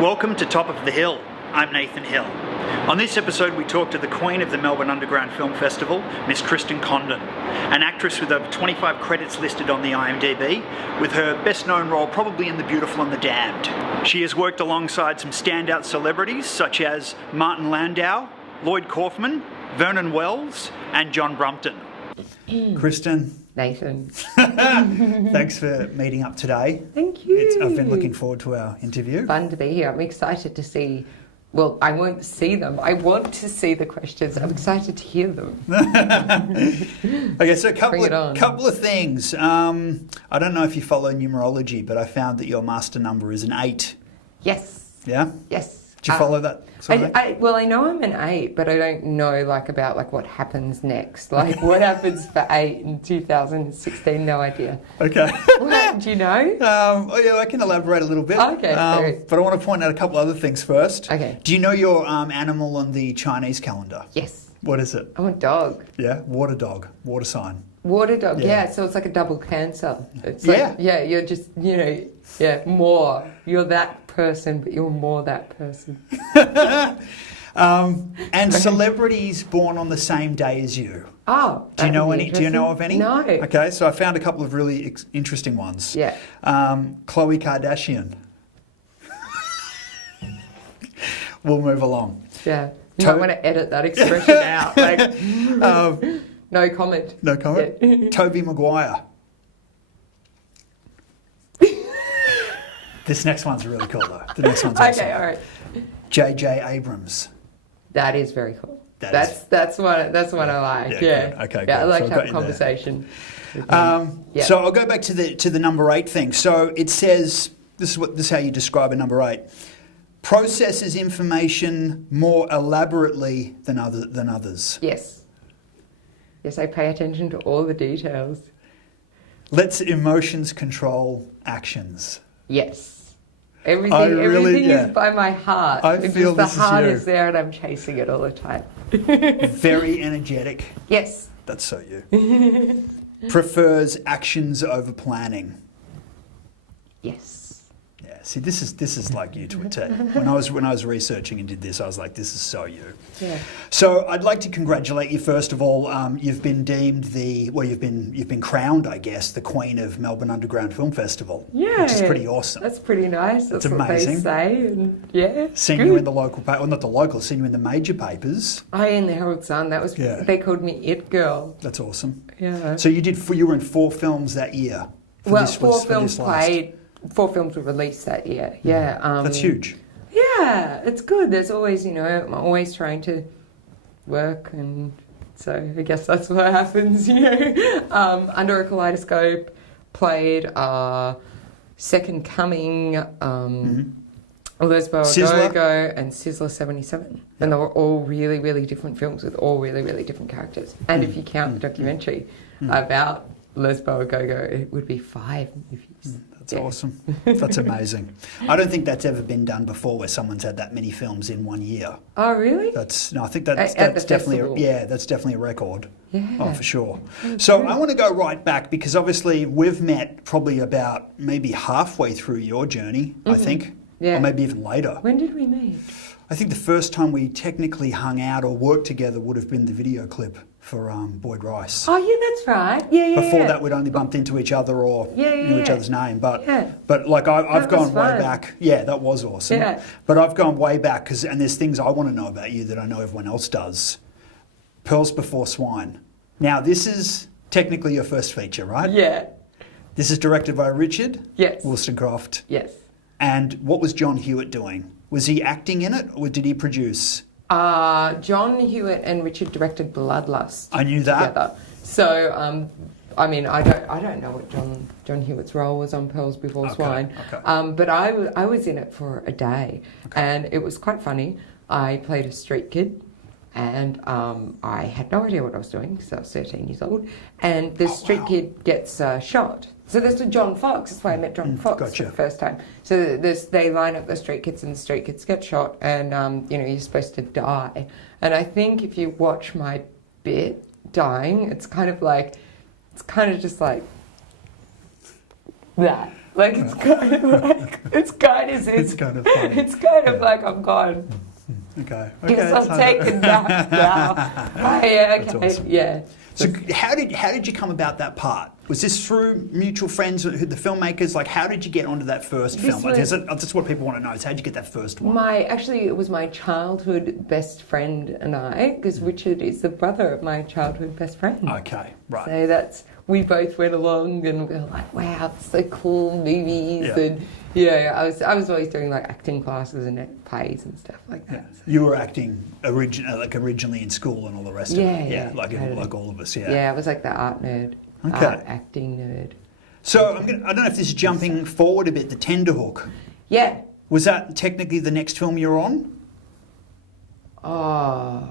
Welcome to Top of the Hill. I'm Nathan Hill. On this episode we talk to the Queen of the Melbourne Underground Film Festival, Miss Kristen Condon, an actress with over 25 credits listed on the IMDb, with her best known role probably in The Beautiful and the Damned. She has worked alongside some standout celebrities such as Martin Landau, Lloyd Kaufman, Vernon Wells and John Brumpton. Kristen. Nathan. Thanks for meeting up today. Thank you. I've been looking forward to our interview. Fun to be here. I'm excited to see, well, I won't see them. I want to see the questions. I'm excited to hear them. Okay, so a couple of things. I don't know if you follow numerology, but I found that your master number is an 8. Yes. Yeah? Yes. Do you follow that? Well, I know I'm an 8, but I don't know about what happens next. Like what happens for 8 in 2016? No idea. Okay. What, do you know? Yeah, I can elaborate a little bit. Okay. But I want to point out a couple other things first. Okay. Do you know your animal on the Chinese calendar? Yes. What is it? I'm a dog. Yeah, water dog, water sign. Water dog, yeah. So it's like a double Cancer. It's you're just, more. You're that person, but you're more that person. And celebrities born on the same day as you. Oh, do you know any? Do you know of any? No. Okay, so I found a couple of really interesting ones. Yeah. Khloe Kardashian. We'll move along. Yeah. You might want to edit that expression out. No comment. No comment? Yeah. Tobey Maguire. This next one's really cool, though. The next one's awesome. Okay, all right. J.J. Abrams. That is very cool. That's what I like. Yeah. Okay. Yeah, I like so to have a conversation. So I'll go back to the number 8 thing. So it says this is how you describe a number 8. Processes information more elaborately than others. Yes. Yes, I pay attention to all the details. Lets emotions control actions. Yes. Everything is by my heart. The heart is there and I'm chasing it all the time. Very energetic. Yes. That's so you. Prefers actions over planning. Yes. Yeah. See, this is like you to a T. When I was researching and did this, I was like, this is so you. Yeah. So I'd like to congratulate you first of all. You've been deemed you've been crowned, I guess, the Queen of Melbourne Underground Film Festival. Yeah. Which is pretty awesome. That's pretty nice. That's amazing. What they say. And seen you in the local paper, well, not the local, seen you in the major papers. In the Herald Sun. That was they called me It Girl. That's awesome. Yeah. So you were in 4 films that year. 4 films played. 4 films were released that year. Yeah. That's huge. Yeah, it's good. There's always, I'm always trying to work, and so I guess that's what happens, Under a Kaleidoscope, played Second Coming, Lesbo a Go-Go, and Sizzler 77. And they were all really, really different films with all really, really different characters. And if you count the documentary about Lesbo a Go-Go, it would be 5 movies. That's awesome. That's amazing. I don't think that's ever been done before, where someone's had that many films in 1 year. Oh, really? I think that's definitely that's definitely a record. Yeah. Oh, for sure. So I want to go right back, because obviously we've met probably about maybe halfway through your journey, I think. Yeah. Or maybe even later. When did we meet? I think the first time we technically hung out or worked together would have been the video clip for Boyd Rice. Oh, yeah, that's right. Yeah. Before that, we'd only bumped into each other or knew each other's name. But like I've gone way back. Yeah, that was awesome. Yeah. But I've gone way back and there's things I want to know about you that I know everyone else does. Pearls Before Swine. Now, this is technically your first feature, right? Yeah. This is directed by Richard Wollstonecroft. Yes. And what was John Hewitt doing? Was he acting in it, or did he produce? John Hewitt and Richard directed Bloodlust. I knew that. Together. So, I don't know what John Hewitt's role was on Pearls Before Swine. Okay. But I was in it for a day, and it was quite funny. I played a street kid, and I had no idea what I was doing because I was 13 years old. And this street kid gets shot. So this was John Fox. That's why I met John Fox for the first time. So they line up the street kids, and the street kids get shot, and you're supposed to die. And I think if you watch my bit dying, it's kind of just like that. Like it's kind of like it's kind of funny. It's kind of like I'm gone. Okay. Guess I'm taken back now. Oh, yeah. Okay. That's awesome. Yeah. So how did you come about that part? Was this through mutual friends, the filmmakers? Like, how did you get onto that first film? That's what people want to know. Is how did you get that first one? It was my childhood best friend and I, because Richard is the brother of my childhood best friend. Okay, right. So we both went along and we were like, wow, it's so cool, movies. Yeah. And yeah, I was always doing like acting classes and plays and stuff like that. Yeah. You were acting originally in school and all the rest of it. Yeah, totally. like all of us. Yeah. Yeah, I was like the art nerd, art acting nerd. So I don't know if this is jumping forward a bit. The Tenderhook. Yeah. Was that technically the next film you were on? Oh.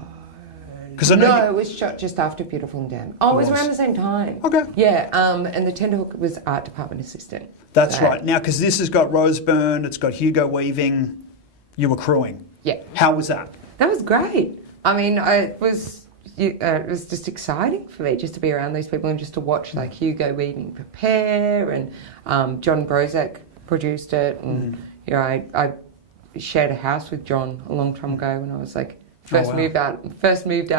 No, it was shot just after Beautiful and Damned. Oh, it was around the same time. Okay. Yeah, and the Tenderhook was art department assistant. That's right. Now, because this has got Rose Byrne, it's got Hugo Weaving. You were crewing. Yeah. How was that? That was great. I mean, it was just exciting for me just to be around these people and just to watch like Hugo Weaving prepare, and John Brozak produced it, and you know, I shared a house with John a long time ago when I was like first moved out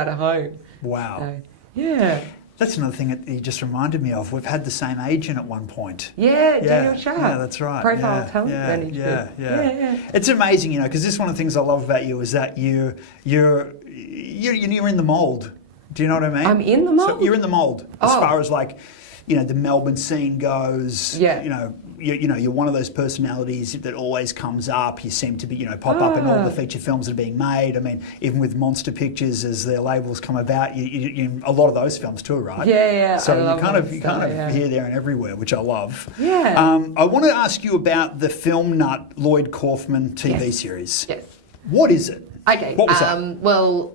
of home. Wow. So, yeah. That's another thing that you just reminded me of. We've had the same agent at one point. Yeah, Daniel Sharp. Yeah, that's right. Profile talent manager. Yeah. It's amazing, you know, because this is one of the things I love about you is that you're in the mould. Do you know what I mean? I'm in the mould. So you're in the mould as far as like, you know, the Melbourne scene goes. Yeah. You know, you're one of those personalities that always comes up. You seem to be, you know, pop up in all the feature films that are being made. I mean, even with Monster Pictures, as their labels come about, you a lot of those films too, right? Yeah. So you kind of here, there, and everywhere, which I love. Yeah. I want to ask you about the Film Nut Lloyd Kaufman TV series. Yes. What is it? Okay. What was that? Well,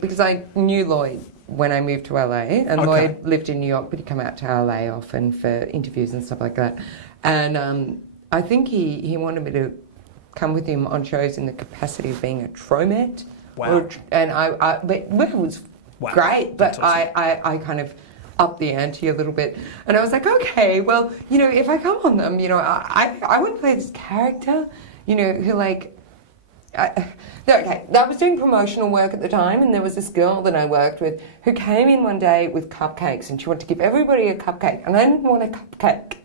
because I knew Lloyd when I moved to LA, and Lloyd lived in New York, but he'd come out to LA often for interviews and stuff like that. And I think he wanted me to come with him on shows in the capacity of being a tromet. Wow. But it was great, but awesome. I kind of upped the ante a little bit. And I was like, okay, well, you know, if I come on them, you know, I want to play this character, you know, who like, I was doing promotional work at the time, and there was this girl that I worked with who came in one day with cupcakes, and she wanted to give everybody a cupcake, and I didn't want a cupcake,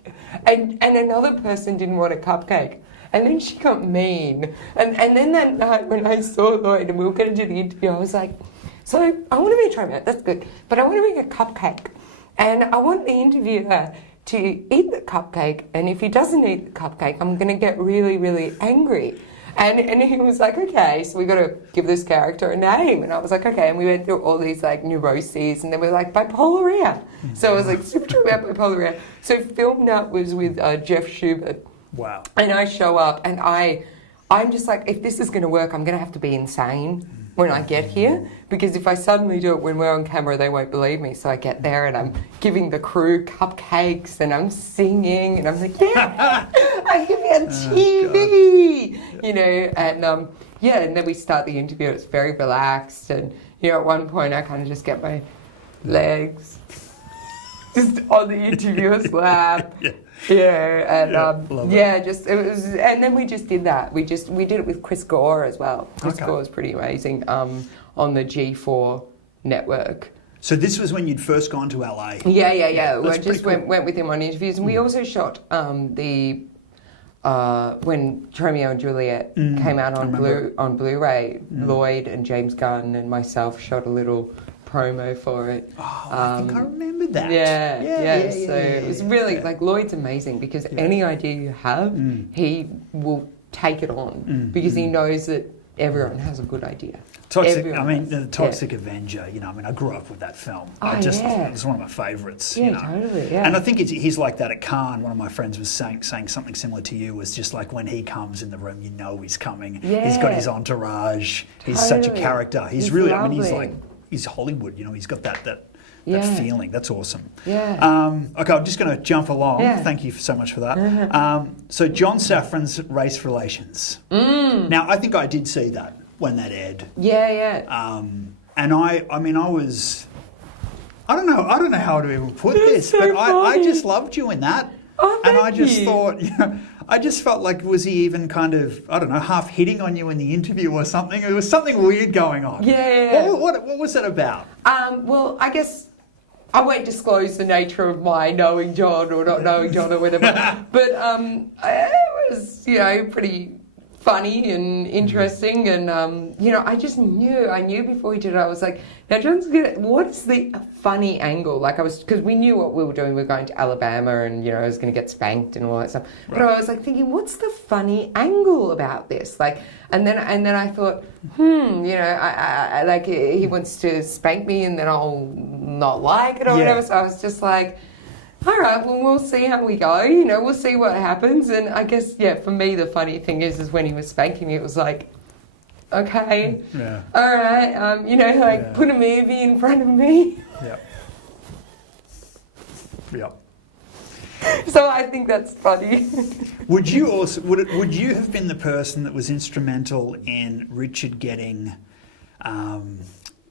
and another person didn't want a cupcake, and then she got mean, and then that night when I saw Lloyd and we were going to do the interview, I was like, so I want to be a trombone, that's good, but I want to make a cupcake, and I want the interviewer to eat the cupcake, and if he doesn't eat the cupcake, I'm going to get really, really angry. And he was like, okay, so we got to give this character a name. And I was like, okay. And we went through all these like neuroses, and then we were like bipolaria. So I was like super true about bipolaria. So Film Nut was with Jeff Schubert. Wow. And I show up, and I'm just like, if this is going to work, I'm going to have to be insane when I get here, because if I suddenly do it when we're on camera, they won't believe me. So I get there and I'm giving the crew cupcakes and I'm singing and I'm like, yeah, I can be on TV, you know, and and then we start the interview. It's very relaxed, and you know, at one point I kind of just get my legs just on the interviewer's lap. And we just did that. We did it with Chris Gore as well. Chris Gore is pretty amazing on the G4 network. So this was when you'd first gone to LA. Yeah. I just went with him on interviews, and we also shot when Romeo and Juliet came out on Blu-ray. Lloyd and James Gunn and myself shot a little promo for it. I think I remember that. So it was really like, Lloyd's amazing because any idea you have, he will take it on because he knows that everyone has a good idea. The Toxic Avenger, you know, I mean, I grew up with that film. It's one of my favourites. Yeah, you know? Totally, yeah. And I think he's like that at Cannes. One of my friends was saying something similar to you, was just like when he comes in the room, you know he's coming. Yeah. He's got his entourage. He's such a character. He's really, lovely. I mean, he's Hollywood, you know, he's got that feeling. That's awesome. Yeah. Okay, I'm just going to jump along. Yeah. Thank you so much for that. So John Safran's Race Relations. Now, I think I did see that when that aired. Yeah. And I don't know how to even put this, so but I just loved you in that. Oh, and I thank just you. thought, I just felt like, was he even kind of, I don't know, half hitting on you in the interview or something? There was something weird going on. Yeah. What was that about? Well, I guess I won't disclose the nature of my knowing John or not knowing John or whatever, but it was, pretty funny and interesting, and I knew before he did it. I was like, now John's what's the funny angle? Like because we knew what we were doing. We were going to Alabama, and I was going to get spanked and all that stuff. Right. But I was like thinking, what's the funny angle about this? Like, and then I thought, I like he wants to spank me, and then I'll not like it or whatever. So I was just like, all right, well, we'll see how we go. We'll see what happens. And I guess, for me, the funny thing is when he was spanking me, it was like, okay, all right, put a movie in front of me. Yeah. So I think that's funny. Would you have been the person that was instrumental in Richard getting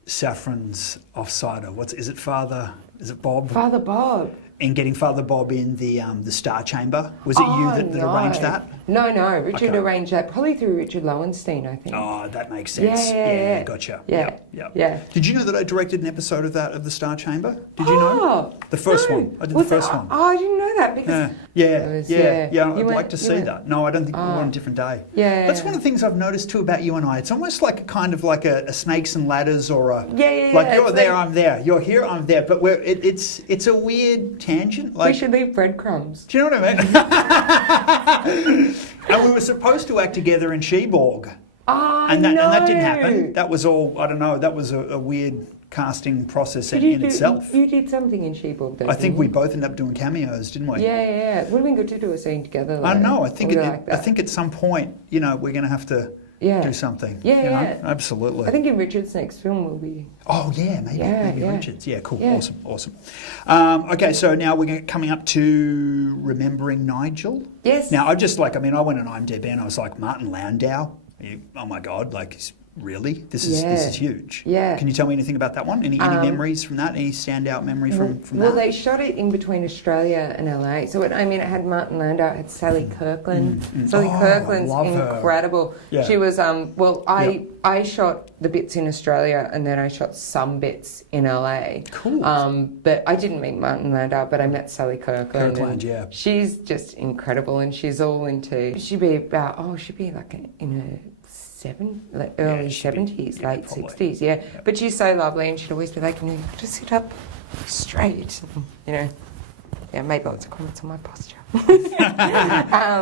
Saffron's offsider? Is it Bob? Father Bob. In getting Father Bob in the Star Chamber? Was it you that arranged that? No. Richard arranged that, probably through Richard Lowenstein, I think. Oh, that makes sense. Yeah. Gotcha. Yeah. Did you know that I directed an episode of the Star Chamber? Did you know? The first one. I did the first one. Oh, I didn't know that because... I'd like to see that. No, I don't think we were on a different day. Yeah. That's one of the things I've noticed too about you and I. It's almost like a kind of like a Snakes and Ladders or a... Like you're there, I'm there. You're here, I'm there. But it's a weird tangent. Like, we should leave breadcrumbs. Do you know what I mean? And we were supposed to act together in Sheborg. And that didn't happen. That was all, I don't know, that was a weird casting process in itself. You did something in Sheborg, though. I think we both ended up doing cameos, didn't we? Yeah. It would have been good to do a scene together. I know. I think at some point, we're going to have to do something. Yeah. Absolutely. I think in Richard's next film will be... Oh, yeah, maybe Richard's. Yeah, cool. Yeah. Awesome. Okay, so now we're coming up to Remembering Nigel. Yes. Now, I went on IMDb and I was like, Martin Landau? Oh my God, really? This is huge. Yeah. Can you tell me anything about that one? Any memories from that? Any standout memory from that? Well, they shot it in between Australia and LA. So, it had Martin Landau, it had Sally Kirkland. Sally Kirkland's incredible. Yeah. She was, I shot the bits in Australia and then I shot some bits in LA. Cool. But I didn't meet Martin Landau, but I met Sally Kirkland. She's just incredible, and she's all into, she'd be like in her early 70s, late 60s, But she's so lovely, and she'd always be like, just sit up straight, maybe lots of comments on my posture.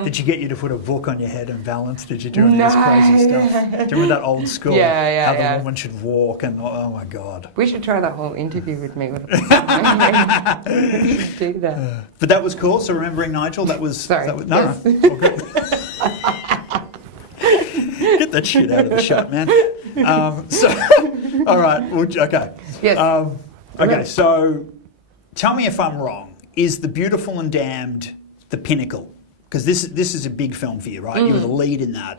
Did she get you to put a book on your head and balance? Did you do any of this crazy stuff? Do you remember that old school? How the woman should walk, and oh my God. We should try that whole interview with me. We should do that. But that was cool, so Remembering Nigel, that was... Sorry. All good. Get that shit out of the shot, man. All right. Okay. Yes. Okay, so tell me if I'm wrong. Is The Beautiful and Damned the pinnacle? Because this is a big film for you, right? You were the lead in that.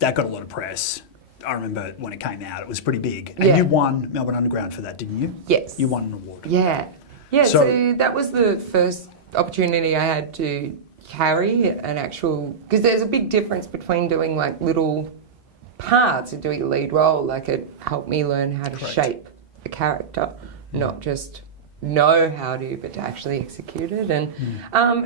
That got a lot of press. I remember when it came out, it was pretty big. And you won Melbourne Underground for that, didn't you? Yes. You won an award. Yeah. So that was the first opportunity I had to carry an actual... Because there's a big difference between doing like little parts and doing a lead role. Like it helped me learn how to shape a character, not just know how to, but to actually execute it. And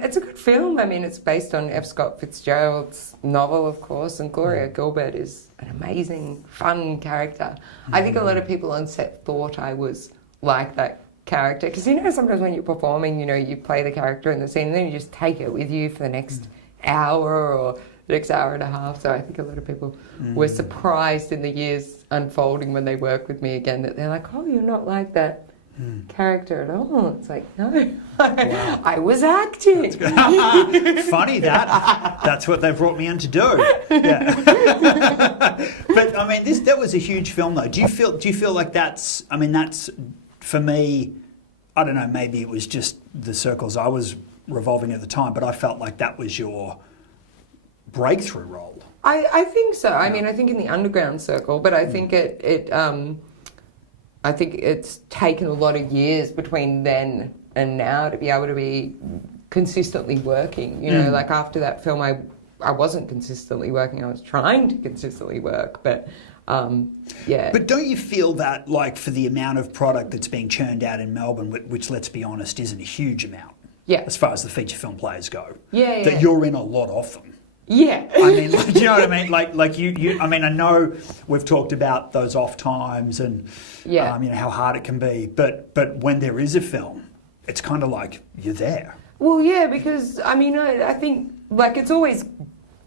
it's a good film. I mean, it's based on F. Scott Fitzgerald's novel, of course, and Gloria Gilbert is an amazing, fun character. I think a lot of people on set thought I was like that character, because sometimes when you're performing, you play the character in the scene and then you just take it with you for the next hour or the next hour and a half. So I think a lot of people were surprised in the years unfolding when they work with me again, that they're like, oh, you're not like that character at all. It's like, no, I was acting. Funny that's what they brought me in to do. Yeah. But I mean, that was a huge film though. Do you feel like that's for me, I don't know, maybe it was just the circles I was revolving at the time, but I felt like that was your breakthrough role. I think so. I mean, I think in the underground circle, but I think I think it's taken a lot of years between then and now to be able to be consistently working. You know, like after that film, I wasn't consistently working. I was trying to consistently work, but yeah. But don't you feel that, like, for the amount of product that's being churned out in Melbourne, which, let's be honest, isn't a huge amount, as far as the feature film players go, that you're in a lot of them? Yeah. I mean, do you know what I mean? Like you. I mean, I know we've talked about those off times and you know how hard it can be, but when there is a film, it's kind of like you're there. Well, yeah, because I mean, I think like it's always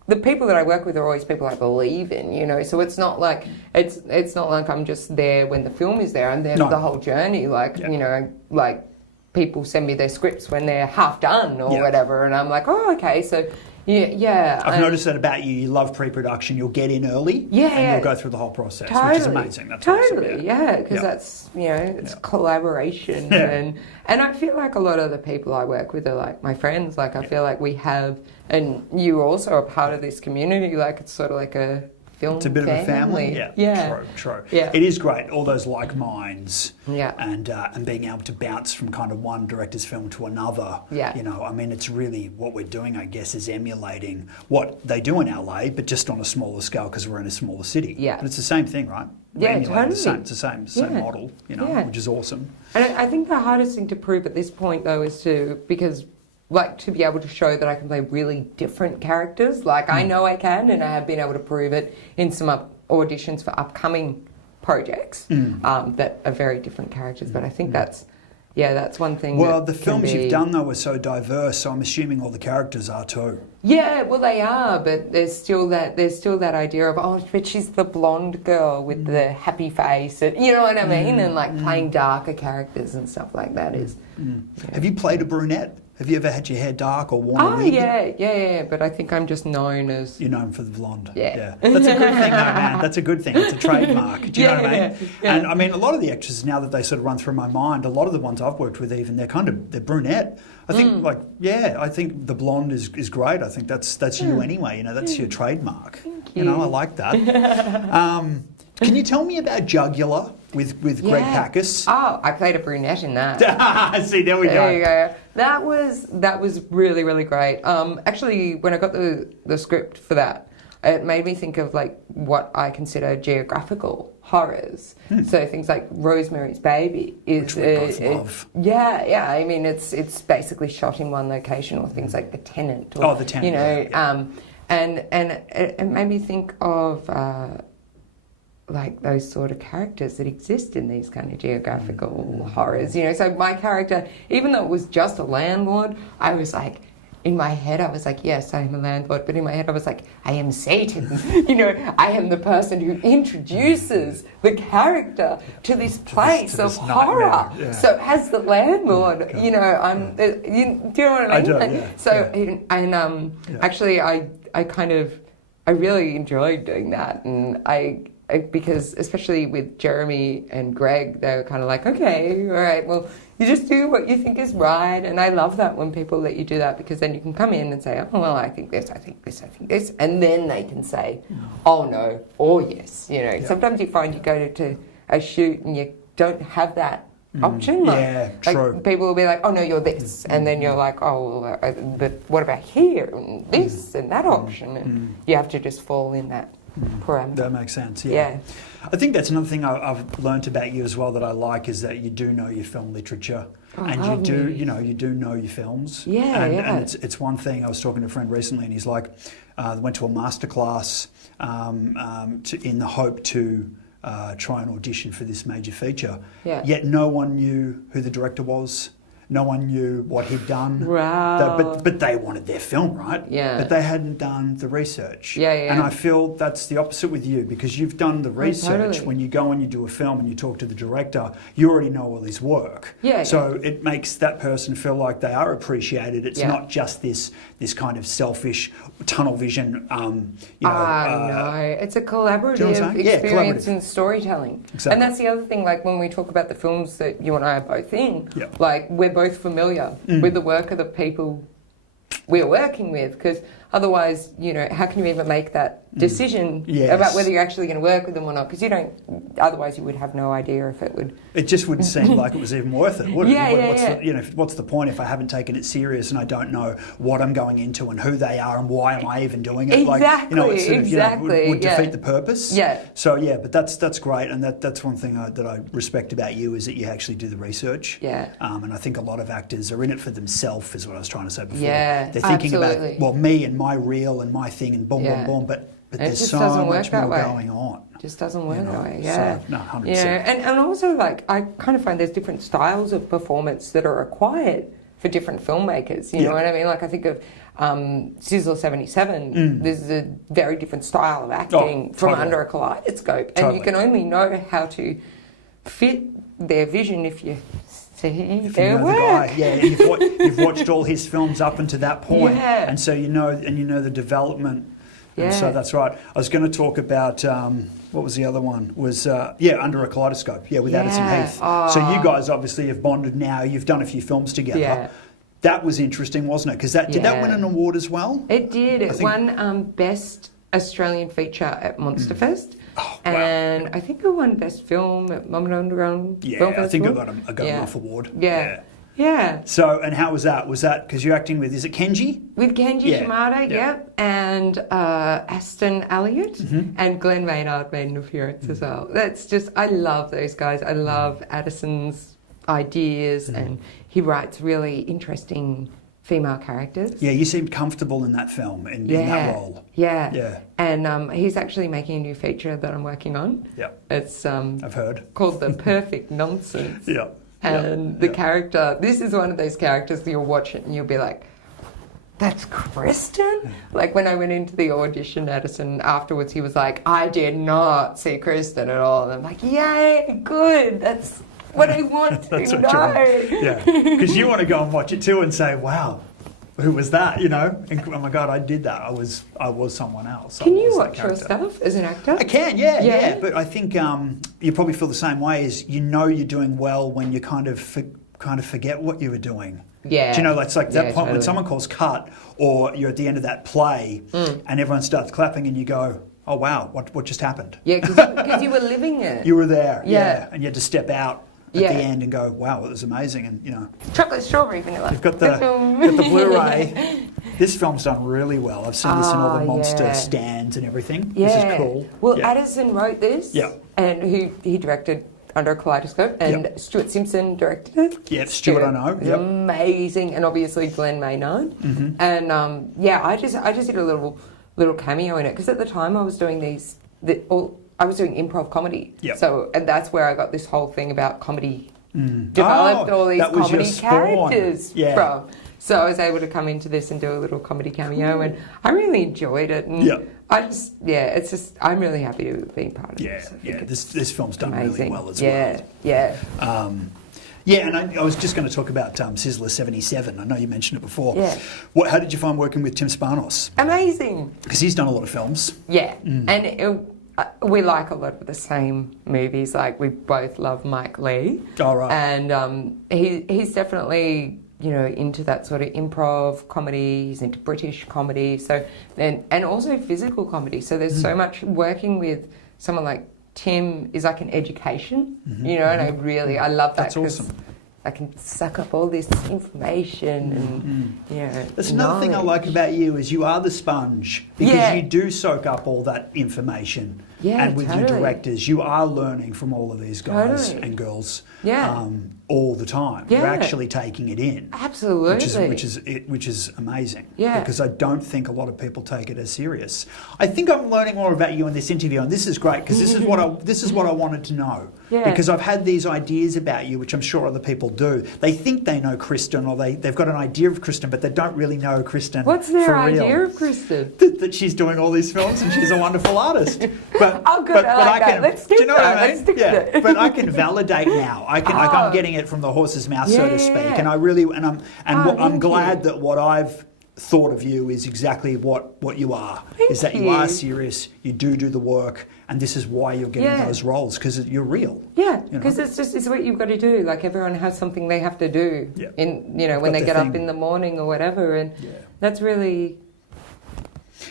the people that I work with are always people I believe in, you know. So it's not like it's not like I'm just there when the film is there. I'm there for the whole journey. Like you know, like people send me their scripts when they're half done or whatever, and I'm like, oh, okay, so. Yeah. I've noticed that about you. You love pre-production. You'll get in early, and you'll go through the whole process, which is amazing. That's totally, awesome, because that's it's collaboration, and I feel like a lot of the people I work with are like my friends. Like I feel like we have, and you also are part of this community. Like it's sort of like a film. It's a bit of a family. Yeah. True. Yeah. It is great. All those like minds. Yeah. And being able to bounce from kind of one director's film to another. Yeah. You know, I mean, it's really what we're doing, I guess, is emulating what they do in LA, but just on a smaller scale because we're in a smaller city. Yeah. But it's the same thing, right? Yeah, totally. It's the same model, you know, which is awesome. And I think the hardest thing to prove at this point, though, is to be able to show that I can play really different characters. Like, I know I can, and I have been able to prove it in some auditions for upcoming projects that are very different characters. But I think that's one thing. Well, the films you've done, though, are so diverse, so I'm assuming all the characters are too. Yeah, well, they are, but there's still that idea of, but she's the blonde girl with the happy face, and, you know what I mean? And, like, playing darker characters and stuff like that is... Have you played a brunette? Have you ever had your hair dark or worn a wig? Yeah, but I think I'm just known as... You're known for the blonde. Yeah. That's a good thing, though, man. That's a good thing. It's a trademark. Do you know what I mean? Yeah. And I mean, a lot of the actresses, now that they sort of run through my mind, a lot of the ones I've worked with even, they're brunette. I think, I think the blonde is great. I think that's you anyway. You know, that's your trademark. Thank you. You know, I like that. Can you tell me about Jugular with Greg Packus? Oh, I played a brunette in that. See, there we go. There you go. That was really, really great. Actually, when I got the script for that, it made me think of like what I consider geographical horrors. So things like Rosemary's Baby is which we both love. Yeah. I mean, it's basically shot in one location, or things like The Tenant. Or, The Tenant. You know, and it made me think of. Like those sort of characters that exist in these kind of geographical horrors, you know. So my character, even though it was just a landlord, I was like, in my head, I was like, yes, I am a landlord. But in my head, I was like, I am Satan. You know, I am the person who introduces the character to this place of horror. Yeah. So as the landlord, you know, do you know what I mean? I do, yeah. So, actually, I really enjoyed doing that. And because especially with Jeremy and Greg, they were kind of like, okay, all right, well, you just do what you think is right. And I love that when people let you do that, because then you can come in and say, oh, well, I think this, I think this, I think this. And then they can say, oh, no, or yes. You know, sometimes you find you go to a shoot and you don't have that option. True. Like people will be like, oh, no, you're this. And then you're like, oh, well, but what about here and this and that option? And you have to just fall in that parameter. That makes sense, yeah. I think that's another thing I've learnt about you as well that I like, is that you do know your film literature, and you do know your films. And it's one thing. I was talking to a friend recently, and he's like, went to a masterclass in the hope to try and audition for this major feature. Yet no one knew who the director was. No one knew what he'd done. Wow. But they wanted their film, right? Yeah. But they hadn't done the research. Yeah. And I feel that's the opposite with you, because you've done the research. Totally. When you go and you do a film and you talk to the director, you already know all his work. So it makes that person feel like they are appreciated. It's not just this kind of selfish tunnel vision. No, it's a collaborative experience in storytelling. Exactly. And that's the other thing. Like when we talk about the films that you and I are both in, like we're both familiar with the work of the people we're working with, because otherwise, you know, how can you even make that decision about whether you're actually going to work with them or not? Because you don't, otherwise you would have no idea if it would. It just wouldn't seem like it was even worth it, would it? Yeah. You know, what's the point if I haven't taken it serious and I don't know what I'm going into and who they are and why am I even doing it? Exactly, would defeat the purpose. Yeah. So but that's great, and that's one thing that I respect about you is that you actually do the research. Yeah. And I think a lot of actors are in it for themselves, is what I was trying to say before. Yeah, they're thinking absolutely. about me and my reel and my thing and boom, but there's so much more going on. Just doesn't work that way, yeah. So, no, 100%. Yeah, and also, like, I kind of find there's different styles of performance that are required for different filmmakers, you know what I mean? Like, I think of Sizzler 77, there's a very different style of acting from under a kaleidoscope, and you can only know how to fit their vision if you see their work. The guy. Yeah, you've watched all his films up until that point, and so you know the development. And so that's right. I was going to talk about what was the other one? Was Under a Kaleidoscope. Yeah, with Addison Heath. Oh. So you guys obviously have bonded now. You've done a few films together. Yeah. That was interesting, wasn't it? Because did that win an award as well? It did. It won Best Australian Feature at Monsterfest. Oh, wow. And I think it won Best Film at Melbourne Underground Film Festival. I think I got an off award. Yeah. So, and how was that? Was that because you're acting with, is it Kenji? With Kenji Shimada, and Aston Elliott, and Glenn Maynard made an appearance as well. That's just, I love those guys. I love Addison's ideas, and he writes really interesting female characters. Yeah, you seemed comfortable in that film, in that role. Yeah. And he's actually making a new feature that I'm working on. Yeah. It's I've heard. Called The Perfect Nonsense. Yeah. And the character, this is one of those characters that you'll watch it and you'll be like, that's Kristen? Like when I went into the audition, Addison, afterwards he was like, I did not see Kristen at all. And I'm like, yay, good. That's what I want to know. Yeah, because you want to go and watch it too and say, wow, who was that, you know? And, oh my God, I did that. I was someone else. Can you watch your stuff as an actor? I can, yeah. But I think you probably feel the same way, is you know you're doing well when you kind of forget what you were doing. Yeah. Do you know, it's like that point when someone calls cut, or you're at the end of that play and everyone starts clapping and you go, oh wow, what just happened? Yeah, because you were living it. You were there, and you had to step out at the end and go, wow, it was amazing. And you know, chocolate strawberry vanilla. You've got the Blu-ray. This film's done really well. I've seen this in all the monster stands and everything. Yeah. This is cool. Well, Addison wrote this. Yeah. And he directed Under a Kaleidoscope, and Stuart Simpson directed it. Yeah, Stuart I know. Yep. Amazing, and obviously Glenn Maynard. And I just did a little cameo in it because at the time I was doing I was doing improv comedy. Yep. So, and that's where I got this whole thing about comedy. Developed all these comedy characters from. So I was able to come into this and do a little comedy cameo, and I really enjoyed it. And it's just, I'm really happy to be part of it. This film's done really well as well. And I was just going to talk about Sizzler 77. I know you mentioned it before. Yeah. How did you find working with Tim Spanos? Amazing. Because he's done a lot of films. Yeah, and we like a lot of the same movies. Like we both love Mike Leigh. Oh, right. And he's definitely, you know, into that sort of improv comedy. He's into British comedy. So and also physical comedy. So there's so much working with someone like Tim is like an education, you know, and I love that. That's awesome. I can suck up all this information and, you know, that's another thing I like about you is you are the sponge because you do soak up all that information. Yeah, and with your directors, you are learning from all of these guys and girls all the time. Yeah. You're actually taking it in. Absolutely. Which is amazing. Yeah. Because I don't think a lot of people take it as serious. I think I'm learning more about you in this interview, and this is great because this is what I wanted to know. Yeah. Because I've had these ideas about you, which I'm sure other people do. They think they know Kristen, or they've got an idea of Kristen, but they don't really know Kristen. What's their for real. idea of Kristen? That she's doing all these films and she's a wonderful artist. But I like that. Let's stick do you know with what that. I mean? Let's stick with it. But I can validate now. I'm getting it from the horse's mouth, so to speak. And I really I'm glad that what I've thought of you is exactly what you are. Thank you are serious. You do the work, and this is why you're getting those roles, because you're real. Yeah, because it's what you've got to do. Like everyone has something they have to do when they get up in the morning or whatever, and that's really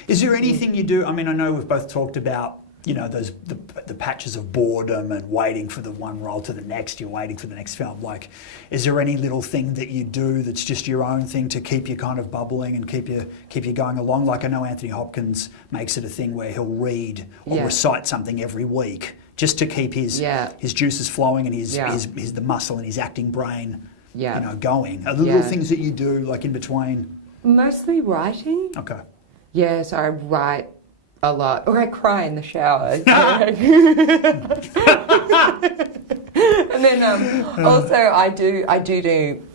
Is there anything you do? I mean, I know we've both talked about, you know, those the patches of boredom and waiting for the one role to the next. You're waiting for the next film. Like, is there any little thing that you do that's just your own thing to keep you kind of bubbling and keep you going along? Like, I know Anthony Hopkins makes it a thing where he'll read or recite something every week just to keep his juices flowing and his the muscle and his acting brain, you know, going. Are there little things that you do like in between? Mostly writing. Okay. Yeah, so I write a lot, or I cry in the shower. And then also I do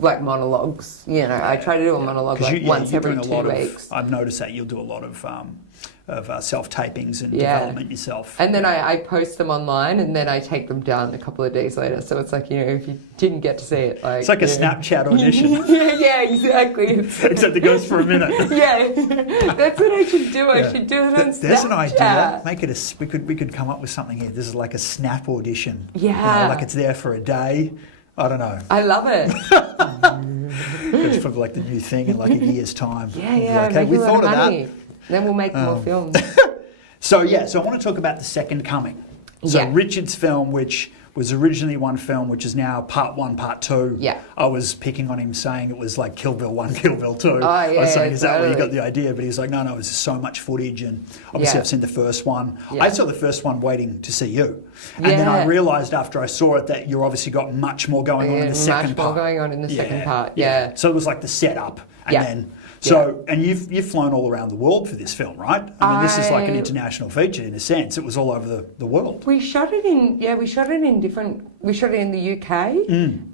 like monologues. You know, I try to do a monologue like once every 2 weeks. I've noticed that you'll do a lot of self-tapings and development yourself. And then I post them online, and then I take them down a couple of days later. So it's like, you know, if you didn't get to see it, like it's like a Snapchat audition. yeah, exactly. Except it goes for a minute. Yeah, that's what I should do. I should do it on Snapchat. There's an idea. Make it we could come up with something here. This is like a Snap audition. Yeah, you know, like it's there for a day. I don't know. I love it. It's probably like the new thing in like a year's time. Yeah, okay, we thought of that. Then we'll make more films. So I want to talk about The Second Coming. So Richard's film, which was originally one film, which is now part 1, part 2. Yeah. I was picking on him saying it was like Kill Bill 1, Kill Bill 2. Oh, yeah, I was saying, is that where you totally. got the idea? But he was like, no, it's so much footage. And obviously I've seen the first one. Yeah. I saw the first one waiting to see you. And then I realised after I saw it that you obviously got much more going on in the second part. Much more going on in the second part, So it was like the setup. And then... So, and you've flown all around the world for this film, right? I mean, this is like an international feature in a sense. It was all over the world. We shot it in the UK,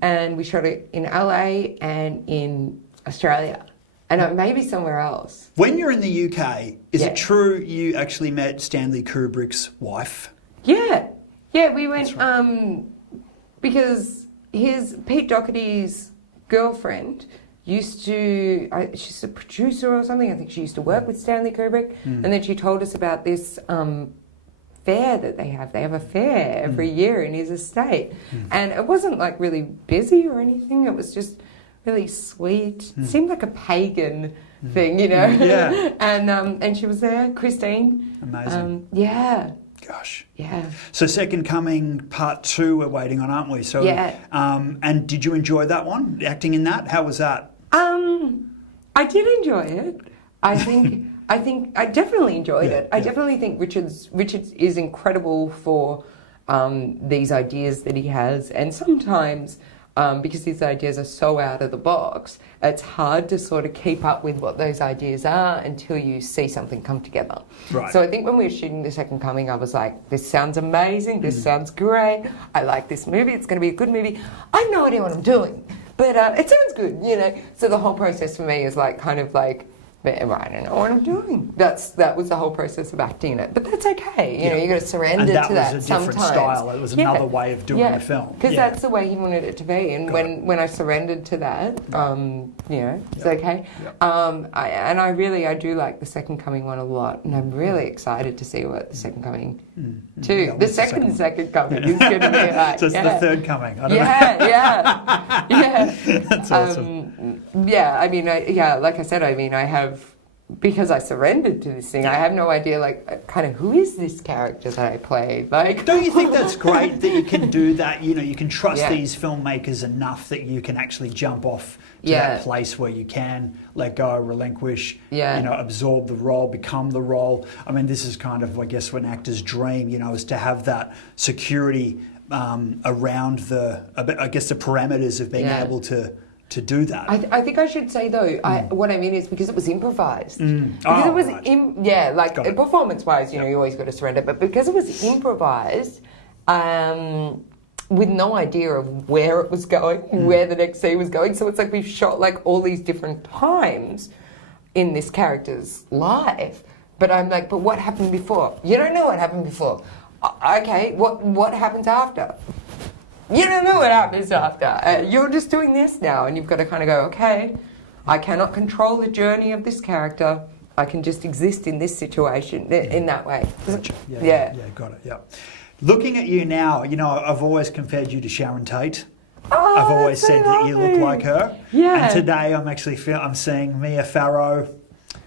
and we shot it in LA and in Australia, and maybe somewhere else. When you're in the UK, is it true you actually met Stanley Kubrick's wife? Yeah, we went because Pete Doherty's girlfriend used to, she's a producer or something, I think she used to work with Stanley Kubrick, and then she told us about this fair that they have. They have a fair every year in his estate, and it wasn't like really busy or anything, it was just really sweet. It seemed like a pagan thing, you know. Yeah. And she was there, Christine. Amazing. Gosh. Yeah. So Second Coming Part 2 we're waiting on, aren't we? So and did you enjoy that one? Acting in that? How was that? I did enjoy it. I think I definitely enjoyed it. I definitely think Richard is incredible for these ideas that he has, and sometimes because these ideas are so out of the box, it's hard to sort of keep up with what those ideas are until you see something come together. Right. So I think when we were shooting The Second Coming, I was like, this sounds amazing, this sounds great, I like this movie, it's going to be a good movie. I have no idea what I'm doing, but it sounds good, you know. So the whole process for me is like kind of like, I don't know what I'm doing. That was the whole process of acting it. But that's okay. You know, you got to surrender to that sometimes. And that was a different style. It was another way of doing the film. Because that's the way he wanted it to be. And when I surrendered to that, you know, it's okay. I do like The Second Coming one a lot. And I'm really excited to see what The Second Coming 2. The second Coming is going to be like. So it's the third coming. I don't know. Yeah. That's awesome. I mean, like I said, I mean, I have, because I surrendered to this thing, I have no idea, like, kind of who is this character that I played? Like, don't you think that's great that you can do that? You know, you can trust these filmmakers enough that you can actually jump off to that place where you can let go, relinquish, you know, absorb the role, become the role. I mean, this is kind of, I guess, what an actor's dream, you know, is to have that security around the parameters of being able to do that. I think I should say though, what I mean is because it was improvised. Because it was performance-wise, you know, you always got to surrender. But because it was improvised, with no idea of where it was going, where the next scene was going, so it's like we've shot like all these different times in this character's life. But I'm like, but what happened before? You don't know what happened before. Okay, what happens after? You don't know what happens after. You're just doing this now, and you've got to kind of go, okay, I cannot control the journey of this character. I can just exist in this situation in that way. Gotcha. Yeah, got it. Yeah. Looking at you now, you know, I've always compared you to Sharon Tate. I've always said that you look like her. Yeah. And today I'm actually I'm seeing Mia Farrow.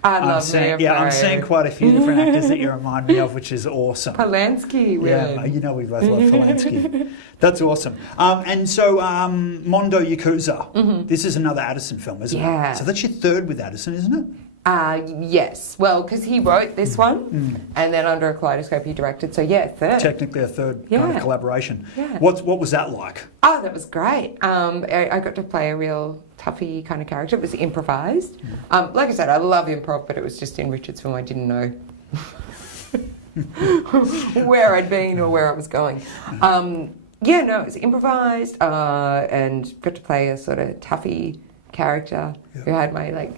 I love seeing, me a I'm seeing quite a few different actors that you remind me of, which is awesome. Polanski, really. Yeah, you know we both love Polanski. That's awesome. And so Mondo Yakuza, this is another Addison film, isn't it? So that's your third with Addison, isn't it? Yes. Well, because he wrote this one, and then Under a Kaleidoscope he directed. So yeah, third. Technically a third kind of collaboration. Yeah. What was that like? Oh, that was great. I got to play a real toughie kind of character. It was improvised. Like I said, I love improv, but it was just in Richard's film. I didn't know where I'd been or where I was going. It was improvised, and got to play a sort of toughie character who had my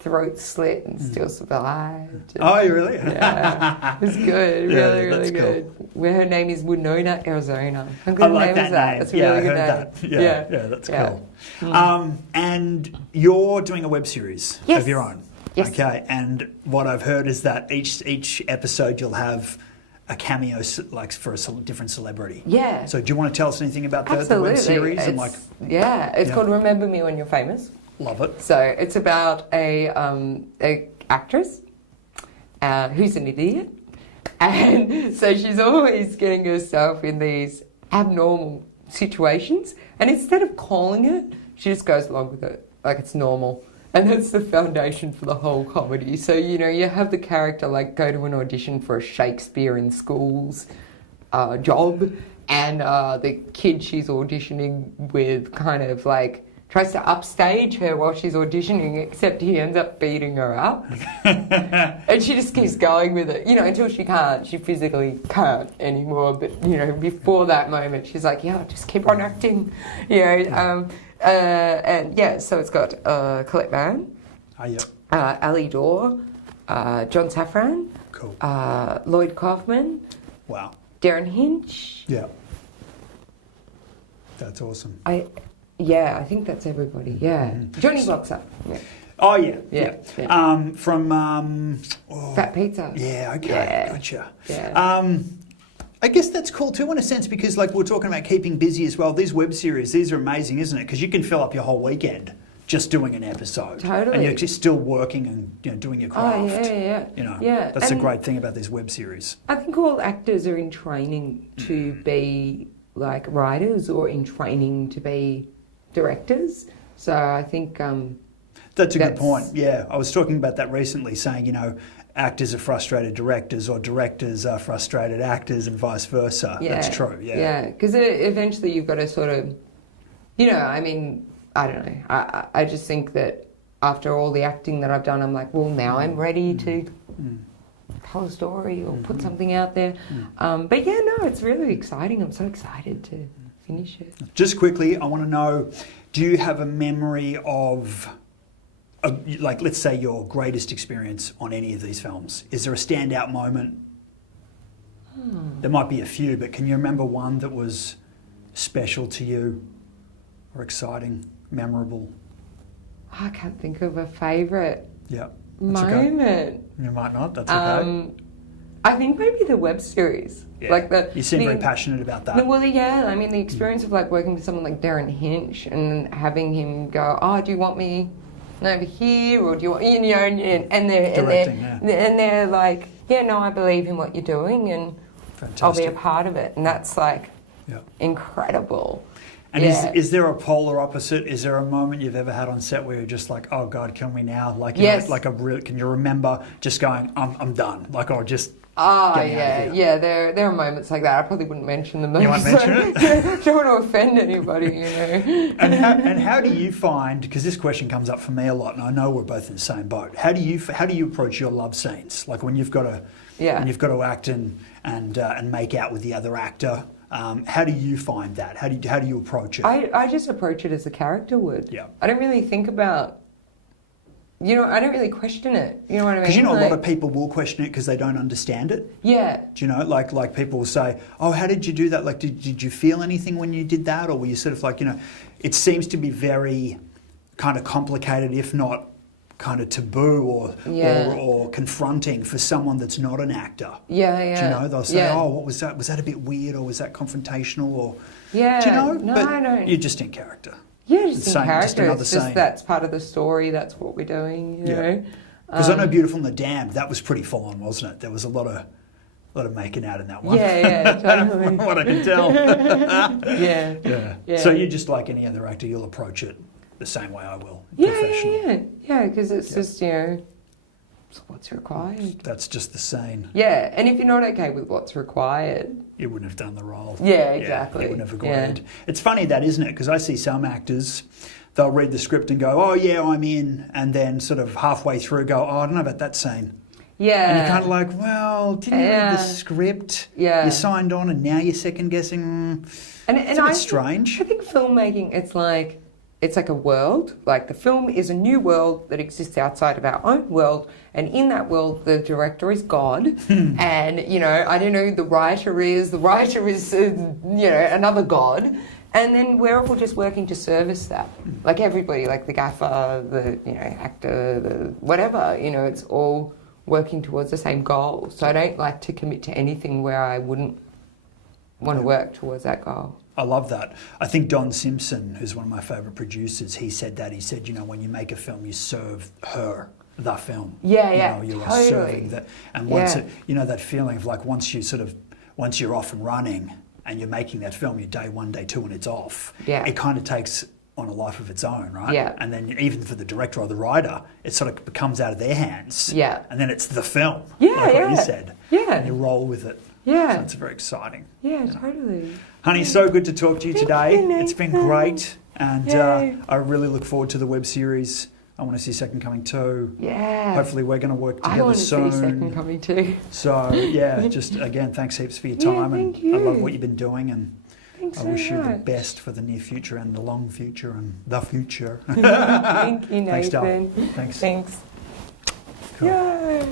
throat slit and still survived. Oh, you really? Yeah, it was good. Really good. Cool. Where her name is Winona, Arizona. I like that name. That's a really good name. That. Yeah, that's cool. And you're doing a web series of your own. Yes. Okay, and what I've heard is that each episode you'll have a cameo for a different celebrity. Yeah. So do you want to tell us anything about the web series? It's called Remember Me When You're Famous. Love it. So it's about a actress who's an idiot, and so she's always getting herself in these abnormal situations, and instead of calling it, she just goes along with it like it's normal. And that's the foundation for the whole comedy. So, you have the character go to an audition for a Shakespeare in schools job, and the kid she's auditioning with kind of tries to upstage her while she's auditioning, except he ends up beating her up. And she just keeps going with it, until she physically can't anymore. But, before that moment, she's like, just keep on acting, so it's got Colette Baron, Ali Dorr, John Safran, cool. Lloyd Kaufman, wow, Darren Hinch. Yeah, that's awesome. I think that's everybody. Yeah, Johnny Boxer. Yeah. Oh yeah. From Fat Pizza. Yeah, okay, gotcha. Yeah. I guess that's cool too in a sense because we're talking about keeping busy as well. These web series, these are amazing, isn't it? Because you can fill up your whole weekend just doing an episode. Totally. And you're just still working and doing your craft. Oh, yeah. That's the great thing about these web series. I think all actors are in training to be writers or in training to be directors. So I think that's a good point. Yeah, I was talking about that recently, saying actors are frustrated directors or directors are frustrated actors and vice versa. Yeah. That's true. Yeah. Yeah, because eventually you've got to sort of, I don't know. I just think that after all the acting that I've done, I'm like, well, now I'm ready to tell a story or put something out there. But it's really exciting. I'm so excited to finish it. Just quickly, I want to know, do you have a memory of, let's say, your greatest experience on any of these films? Is there a standout moment? There might be a few, but can you remember one that was special to you or exciting, memorable? I can't think of a favourite moment. Okay. You might not, that's okay. I think maybe the web series. Yeah. You seem very passionate about that. Well, yeah. The experience of working with someone like Darren Hinch and having him go, do you want me over here, or do you want, and they're like, no, I believe in what you're doing, and fantastic. I'll be a part of it, and that's incredible. And is there a polar opposite? Is there a moment you've ever had on set where you're just like, oh God, can we now? Yes. Can you remember just going, I'm done, or just. There are moments like that. I probably wouldn't mention them. You won't mention it? Don't want to offend anybody, And how do you find? Because this question comes up for me a lot, and I know we're both in the same boat. How do you approach your love scenes? When you've got to act and make out with the other actor. How do you find that? How do you approach it? I just approach it as a character would. Yeah. I don't really think about. I don't really question it. You know what I mean? Because a lot of people will question it because they don't understand it. Yeah. Do you know, like people will say, "Oh, how did you do that? Did you feel anything when you did that, or were you sort of it seems to be very kind of complicated, if not kind of taboo or confronting for someone that's not an actor. Yeah. Do you know? They'll say, "Oh, what was that? Was that a bit weird, or was that confrontational?" Or do you know? No, but I don't. You're just in character. Yeah, just in character. Just another it's just scene. That's part of the story. That's what we're doing. You know. Because I know Beautiful and the Damned, that was pretty full on, wasn't it? There was a lot of making out in that one. Yeah, totally. From what I can tell. Yeah. So you just like any other actor, you'll approach it the same way I will. Professionally. Yeah, because it's just, it's what's required. That's just the scene. Yeah, and if you're not okay with what's required, you wouldn't have done the role. Yeah, exactly. You wouldn't have agreed. Yeah. It's funny that, isn't it? Because I see some actors, they'll read the script and go, oh yeah, I'm in, and then sort of halfway through go, oh, I don't know about that scene. Yeah. And you're kind of like, well, didn't you read the script? Yeah. You signed on and now you're second guessing. It's a bit strange. I think filmmaking, it's like a world. Like the film is a new world that exists outside of our own world. And in that world, the director is God. And, I don't know who the writer is. The writer is, another God. And then we're all just working to service that. Like everybody, like the gaffer, the, actor, the whatever, it's all working towards the same goal. So I don't like to commit to anything where I wouldn't want to work towards that goal. I love that. I think Don Simpson, who's one of my favourite producers, he said that. He said, when you make a film, you serve her the film. Yeah, you are totally. serving that. And once that feeling of like once you're off and running and you're making that film, you're day one, day two, and it's off. Yeah. It kind of takes on a life of its own, right? Yeah. And then even for the director or the writer, it sort of becomes out of their hands. Yeah. And then it's the film. Yeah, like what you said. Yeah. And you roll with it. Yeah. So it's very exciting. Yeah, totally. Honey, so good to talk to you today. You, it's been great. And I really look forward to the web series. I want to see Second Coming 2. Yeah. Hopefully we're going to work together I want to soon. see Second Coming 2. So, just again, thanks heaps for your time. Thank and you. I love what you've been doing. And Thanks I wish so you the much. best for the near future and the long future and the future. Thank you, Nathan. Thanks, Del. Thanks. Thanks. Cool. Yay.